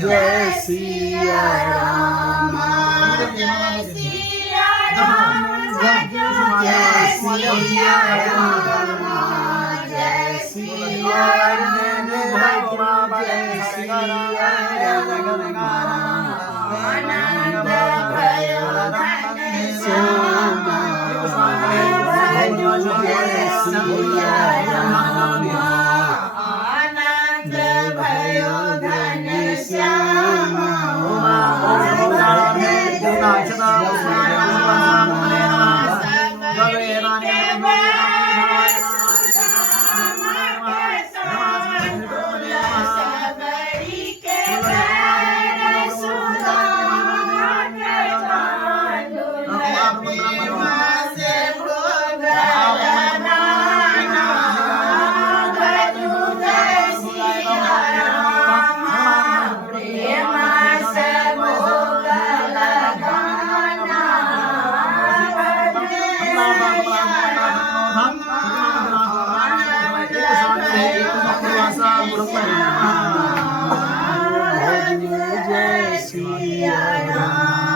जय सिया राम जय सिया राम जय सिया राम जय सिया राम जय सिया राम आनंद भयो धन श्यामा जय सिया राम आनंद भयो धन श्यामा जय सिया राम।